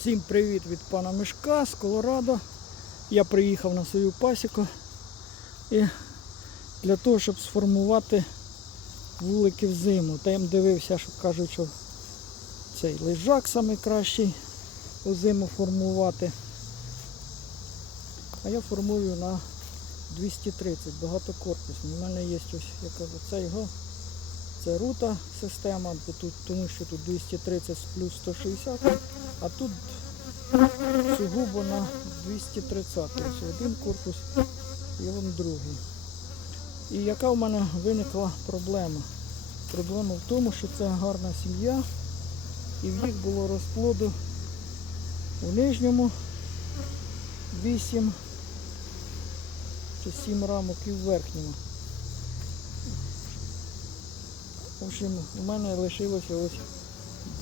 Всім привіт від пана Мишка з Колорадо. Я приїхав на свою пасіку і для того, щоб сформувати вулики в зиму. Та я дивився, що кажуть, що цей лежак найкращий у зиму формувати. А я формую на 230, багатокорпусний. У мене є ось, я кажу, це його, це рута система, бо тут, тому що тут 230 плюс 160, а тут сугубо на 230. Ось один корпус і вон другий. І яка в мене виникла проблема? Проблема в тому, що це гарна сім'я, і в їх було розплоду у нижньому 8 чи 7 рамок і в верхньому. В общем, у мене лишилося ось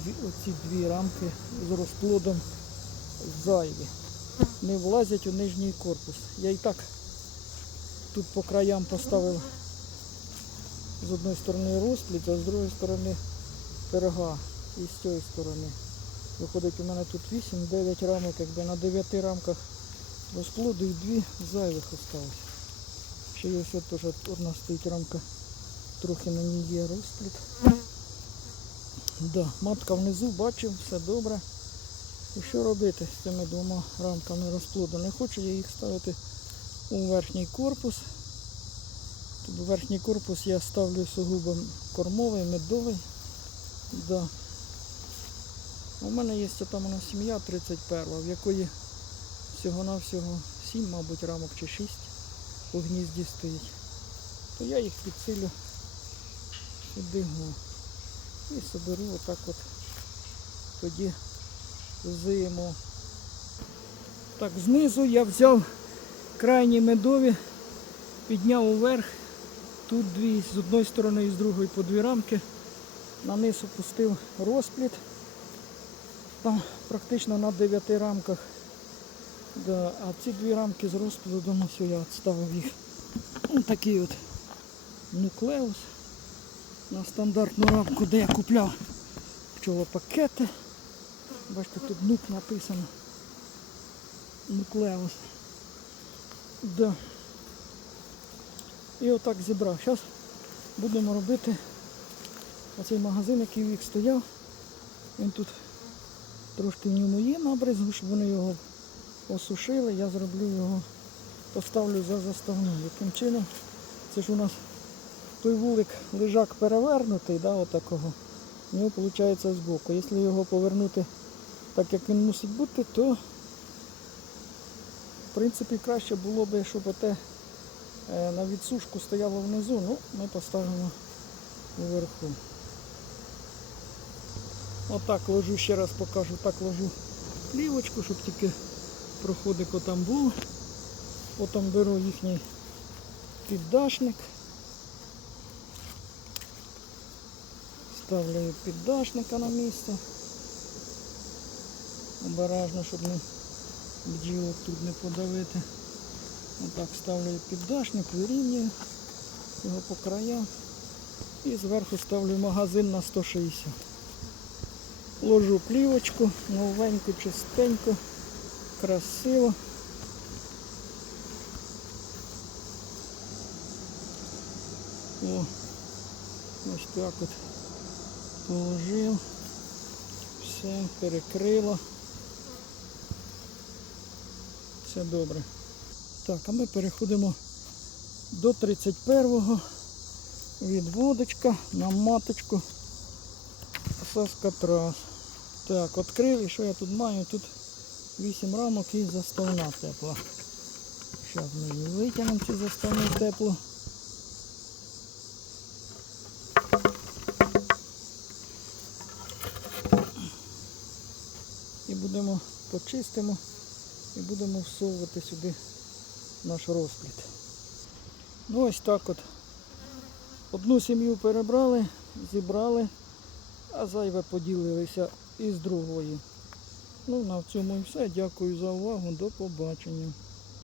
дві, оці дві рамки з розплодом зайві. Не влазять у нижній корпус. Я і так тут по краям поставив з одної сторони розплід, а з другої сторони пирога і з цієї сторони. Виходить, у мене тут 8-9 рамок, якби на 9 рамках розплоду і дві зайвих осталось. Ще є ось теж одна стоїть рамка, трохи на ній є розплід. Да, матка внизу, бачив, все добре. І що робити з цими двома рамками розплоду? Не хочу я їх ставити у верхній корпус. Тобто верхній корпус я ставлю сугубо кормовий, медовий. Да. У мене є там нас сім'я 31, в якої всього-навсього 7, мабуть, рамок чи 6 у гнізді стоїть. То я їх підсилю сюди. го. І соберу отак от тоді зиму. Так, знизу я взяв крайні медові, підняв уверх. Тут дві з одної сторони і з другої по дві рамки. На низ опустив розплід. Там практично на 9 рамках. Да, а ці дві рамки з розплодом ось я відставив їх. Ось такий от нуклеус на стандартну рамку, де я купляв пчолопакети. Бачите, тут нук написано. Нуклеус. Да. І отак зібрав. Зараз будемо робити оцей магазин, який вік стояв. Він тут трошки в ньому є набризгу, щоб вони його осушили. Я зроблю його, поставлю за заставну. Яким чином? Це ж у нас той вулик лежак перевернутий, да, отакого. У нього виходить збоку. Якщо його повернути так, як він мусить бути, то в принципі краще було б, щоб оте е, на відсушку стояло внизу, ну ми поставимо вверху. Отак ложу, ще раз покажу, так ложу плівочку, щоб тільки проходик отам був. Потім беру їхній піддашник. Ставлю піддашника на місце. Обережно, щоб не бджілок тут не подавити. Отак ставлю піддашник, вирівнюю його по краям. І зверху ставлю магазин на 160. Ложу плівочку, новеньку, чистеньку, красиво. О, ось так от положив. Все, перекрило. Все добре. Так, а ми переходимо до 31-го. Відводочка на маточку. Саскатрас. Так, відкрив і що я тут маю? Тут 8 рамок і заставна тепла. Зараз ми її витягнемо цю заставну теплу. І будемо почистимо і будемо всовувати сюди наш розплід. Ну ось так от. Одну сім'ю перебрали, зібрали, а зайве поділилися із другої. Ну, на цьому і все. Дякую за увагу. До побачення.